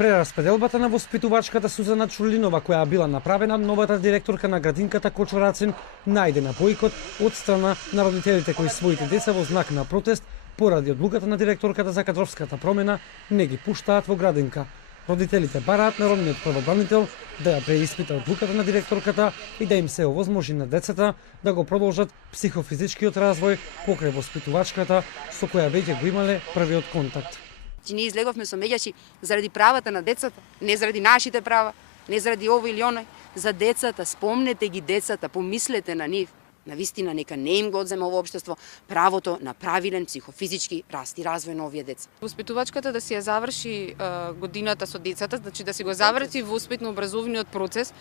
Прераспределбата на воспитувачката Сузана Чурлинова, која била направена новата директорка на градинката Кочурацин, најде на бојкот од страна на родителите кои своите деца во знак на протест поради одлуката на директорката за кадровската промена не ги пуштаат во градинка. Родителите бараат народниот правобранител да ја преиспита одлуката на директорката и да им се овозможи на децата да го продолжат психофизичкиот развој покрај воспитувачката со која веќе го имале првиот контакт. Ние излеговме со меѓачи заради правата на децата, не заради нашите права, не заради ово или оној, за децата, спомнете ги децата, помислете на нив. Навистина нека не им го одзема ово општество правото на правилен психофизички раст и развој на овие деца. Воспитувачката да си ја заврши годината со децата, значи да си го заврши воспитно-образовниот процес.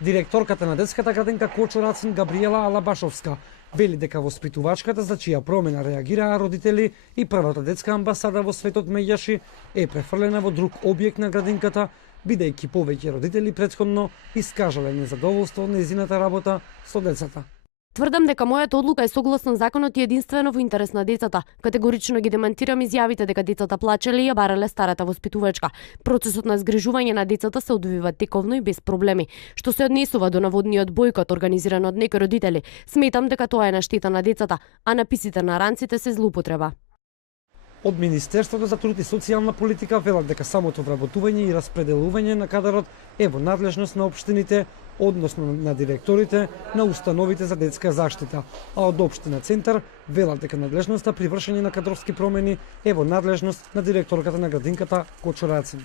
Директорката на детската градинка Кочурацин Габриела Алабашовска вели дека воспитувачката за чија промена реагираа родители и првата детска амбасада во светот меѓаши е префрлена во друг објект на градинката, бидејќи повеќе родители претходно искажале незадоволство од нејзината работа со децата. Тврдам дека мојата одлука е согласно законот и единствено во интерес на децата. Категорично ги демантирам изјавите дека децата плачеле и ја барале старата воспитувачка. Процесот на згрижување на децата се одвива тековно и без проблеми. Што се однесува до наводниот бојкот организиран од некои родители, сметам дека тоа е на штета на децата, а написите на ранците се злоупотреба. Од Министерството за труд и социјална политика велат дека самото вработување и распределување на кадарот е во надлежност на општините, односно на директорите на установите за детска заштита, а од општина Центар велат дека надлежноста при вршење на кадровски промени е во надлежност на директорката на градинката Кочурацин.